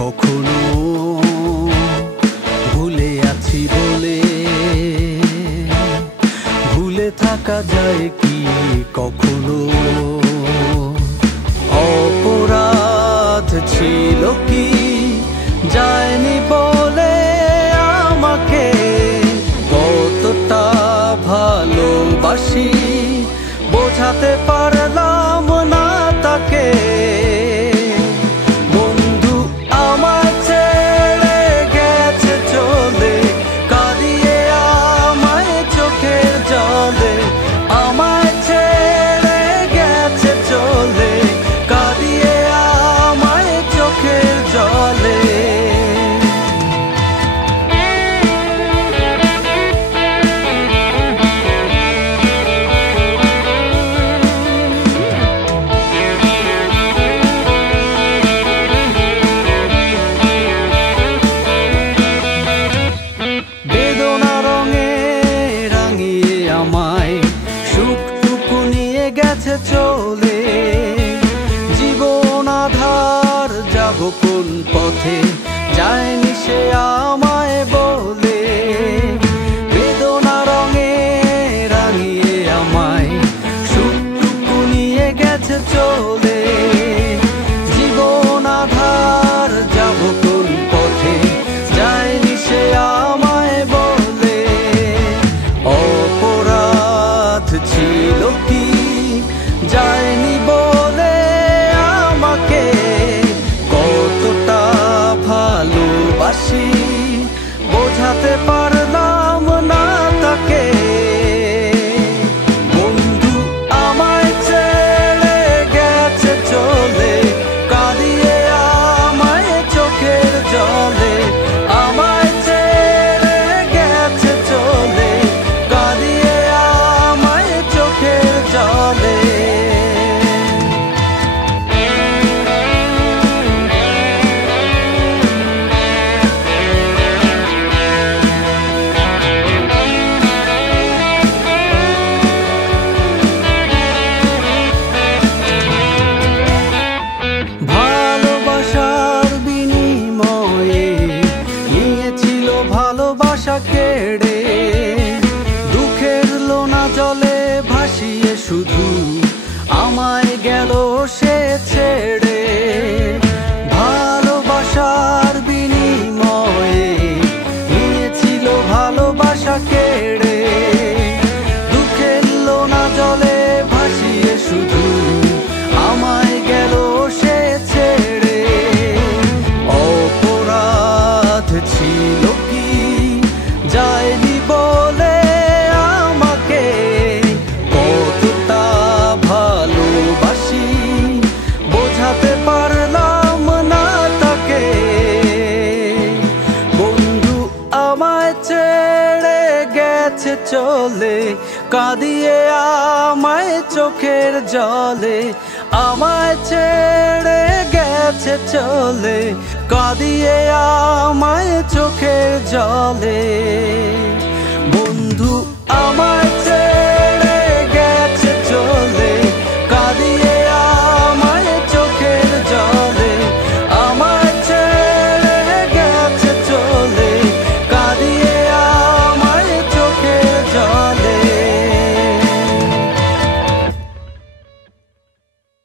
কখনো ভুলে আছি বলে ভুলে থাকা যায় কি কখনো? অপরাধ ছিল কি যায়নি বলে আমাকে কতটা ভালোবাসি বোঝাতে পারলাম না তাকে। চলে জীবন আধার যাব কোন পথে যায়নি সে আমায় বলে। বেদনা রঙে রাঙিয়ে আমায় সুখটুকু নিয়ে গেছে চলে। জীবন আধার যাব কোন পথে যায়নি সে আমায় বলে। অপরাধ ছিল কি যায়নি বলে আমাকে কতটা ভালোবাসি বোঝাতে পারলাম না তাকে। বন্ধু আমায় ছেড়ে গেছে চলে কাঁদিয়ে আমায় চোখের জলে। আমায় ছেড়ে গেছে চলে কাঁদিয়ে আমায় চোখের জলে। ভালোবাসা কেড়ে দুঃখের লোনা জলে ভাসিয়ে শুধু আমায় গেল সে ছেড়ে। ভালোবাসার বিনিময়ে নিয়েছিল ভালোবাসা কেড়ে দুঃখের লোনা জলে ভাসিয়ে শুধু আমায় গেল সে ছেড়ে। অপরাধ ছিল কি যায়নি বলে আমাকে কতটা ভালোবাসি বোঝাতে পারলাম না তাকে। বন্ধু আমায় ছেড়ে গেছে চলে কাঁদিয়ে আমায় চোখের জলে। আমায় ছেড়ে গেছে চলে কাঁদিয়ে আমায় চোখের জলে। বন্ধু আমায়